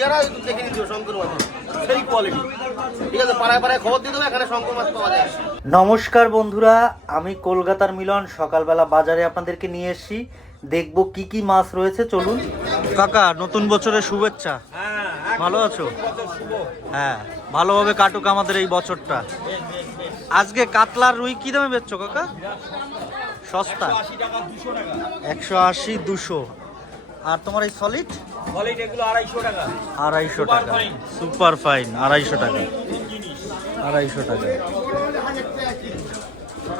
চেহারা দেখে নিতে শঙ্কর মাছ। সেই কোয়ালিটি ঠিক আছে পাড়ায় পাড়ায় খবর দিয়ে দেবে এখানে শঙ্কর মাছ পাওয়া যায়। নমস্কার বন্ধুরা আমি কলকাতার মিলন সকালবেলা বাজারে আপনাদেরকে নিয়ে এসেছি। দেখব কি কি মাছ রয়েছে চলুন। কাকা নতুন বছরের শুভেচ্ছা। ভালো আছো? হ্যাঁ ভালোভাবে কাটুক আমাদের এই বছরটা। আজকে কাতলার রুই কি দামে বেচছো কাকা? সস্তা। একশো আশি দুশো। আর তোমার এই সলিড আড়াইশো টাকা। সুপার ফাইন আড়াইশো টাকা। আড়াইশো টাকা।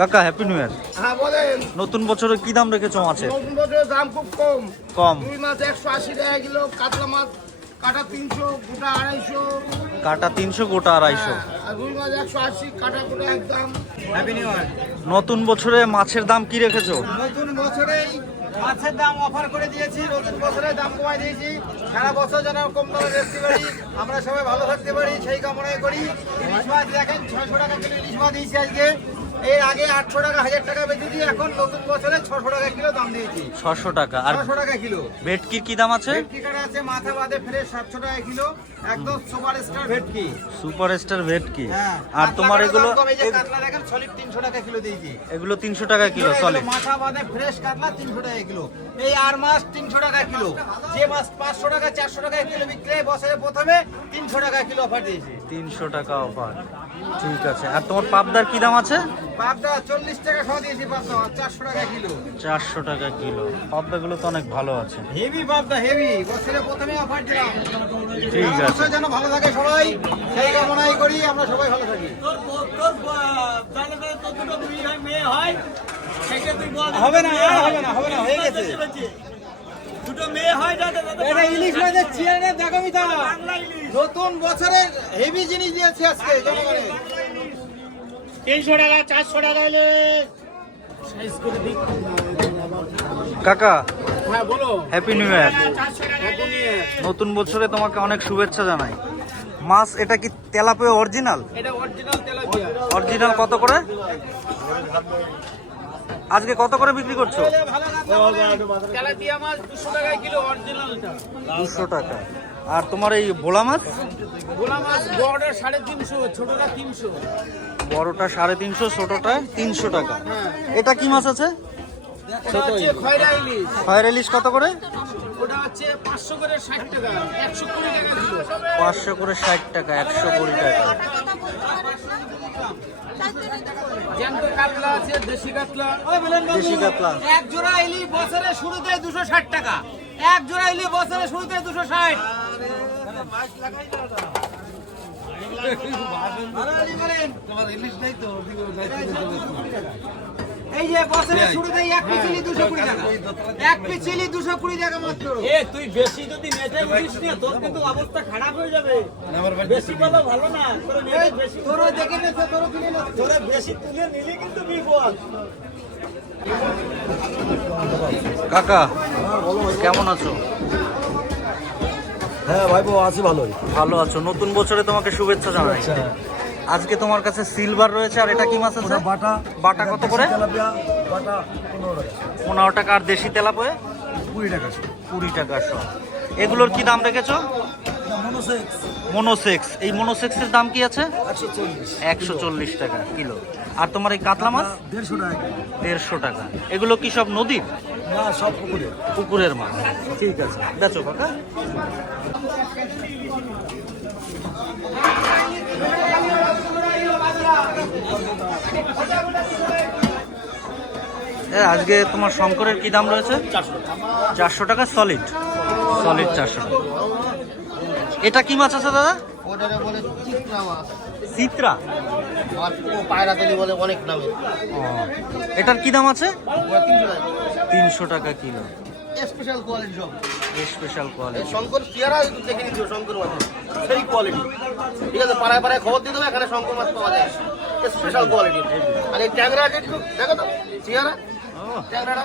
কাকা হ্যাপি নিউ ইয়ার হ্যাঁ বলেন। নতুন বছরে কি দাম রেখেছো মাছের নতুন বছরের দাম খুব কম। কম। রুই মাছ একশো আশি টাকা কিলো কাতলা মাছ কাটা তিনশো গোটা আড়াইশো। কাটা তিনশো গোটা আড়াইশো। হ্যাঁ, আর রুই মাছ একশো আশি কাটা গোটা একদম। নতুন বছরে মাছের দাম কি রেখেছো? নতুন বছরেই মাছের দাম অফার করে দিয়েছি, নতুন বছরের দাম কমাই দিয়েছি। সারা বছর যেন কম দামে বেচতে পারি, আমরা সবাই ভালো থাকতে পারি, সেই কামনাই করি। ইলিশ মাছ দেখেন, ছয়শো টাকা কিলো ইলিশ মাছ দিয়েছি আজকে। এর আগে আটশো টাকা হাজার টাকা বেঁচেছি এখন নতুন বছরে ছশো টাকা কিলো দাম দিয়েছি। ছশো টাকা। আর ছশো টাকা কিলো। ভেটকির কি দাম আছে? ভেটকি কাটা আছে মাথা বাদে ফ্রেশ সাতশো টাকা কিলো একদম সুপার স্টার ভেটকি। সুপার স্টার ভেটকি। হ্যাঁ আর তোমার এগুলো কাতলা দেখেন সলিড তিনশো টাকা কিলো দিয়েছি। এগুলো তিনশো টাকা কিলো চলে মাথা বাদে ফ্রেশ কাতলা তিনশো টাকা কিলো। এই আর মাছ তিনশো টাকা কিলো। যে মাছ পাঁচশো টাকা চারশো টাকা কিলো বিক্রি বছরের প্রথমে তিনশো টাকা কিলো অফার দিয়েছে। তিনশো টাকা অফার ঠিক আছে। আর তোমার পাবদার কি দাম আছে? পাবদা চল্লিশ টাকা সহ দিয়েছি পাবদা চারশো টাকা কিলো। চারশো টাকা কিলো। পাবদাগুলো তো অনেক ভালো আছে। হেভি পাবদা হেভি বছরের প্রথমে অফার দিলাম। ঠিক আছে। যেন ভালো থাকে সবাই সেই কামনাই করি আমরা সবাই ভালো থাকি। হবে না হবে না হবে না হয়ে গেছে। এটা ইলিশ মাছের চেয়ারে দেখো মিতা। নতুন বছরের হেভি জিনিস দিয়েছে আজকে জনগণের। তিনশো টাকা চারশো টাকা হলে কাকা হ্যাঁ বলো। হ্যাপি নিউ ইয়ার নতুন বছরে তোমাকে অনেক শুভেচ্ছা জানাই। মাছ এটা কি তেলাপে অরিজিনাল এটা অরিজিনাল তেলাপিয়া। অরিজিনাল কত করে? আজকে কত করে বিক্রি করছ? দুশো টাকা। আর তোমার এই ভোলা মাছ? ভোলা মাছ বড়টা সাড়ে তিনশো ছোটটা তিনশো। বড়টা সাড়ে তিনশো ছোটটা তিনশো টাকা। এটা কি মাছ আছে? ইলিশ। কত করে? পাঁচশো করে ষাট টাকা একশো কুড়ি টাকা জ্যান্ত কাতলা আছে দেশি কাতলা দেশি কাতলা এক জোড়া ইলিশ বছরের শুরুতে দুশো ষাট টাকা এক জোড়া ইলিশ বছরে শুরুতে দুশো ষাট এই যে বছরের শুরুতেই এক পিছিলি দুশো কুড়ি টাকা। এক পিছিলি দুশো কুড়ি টাকা মাত্র। এ তুই বেশি যদি নেটে উঠিস না তোর কিন্তু অবস্থা খারাপ হয়ে যাবে। বেশি বলা ভালো না তোর নেটে বেশি তোরও দেখে কিনে নেছে তোরা বেশি তুলে নিলি কিন্তু বিপদ। কাকা কেমন আছো? হ্যাঁ ভাইপো আছি ভালোই। ভালো আছো। নতুন বছরে তোমাকে শুভেচ্ছা জানাই। আজকে তোমার কাছে সিলভার রয়েছে আর এটা কি মাছ আছে? বাটা। বাটা কত করে? বাটা পনেরো টাকা। আর দেশি তেলাপয়ে? কুড়ি টাকা। কুড়ি টাকা শো। এগুলোর কি দাম রেখেছো? মনোসেক্স এই মনোসেক্সের দাম কি আছে? একশো চল্লিশ। টাকা কিলো। আর তোমার এই কাতলা মাছ? দেড়শো টাকা দেড়শো টাকা। এগুলো কি সব নদীর? না সব পুকুরে পুকুরের মাছ। ঠিক আছে। বেচো কাকা। এ, আজকে তোমার শঙ্করের কি দাম রয়েছে? চারশো টাকা। সলিড সলিড চারশো টাকা। এটা কি মাছ আছে দাদা? চিত্রা এটার কি দাম আছে? তিনশো টাকা কিলো। স্পেশাল কোয়ালিটি সব। Special quality. শঙ্কর একটু দেখে নিতে শঙ্কর মাছ। সেই কোয়ালিটি। ঠিক আছে পাড়ায় পাড়ায় খবর দিয়ে দেবো এখানে শঙ্কর মাছ পাওয়া যায়। Special quality. আর এই ট্যাংরা দেখো তো চেহারা ট্যাংরাটা।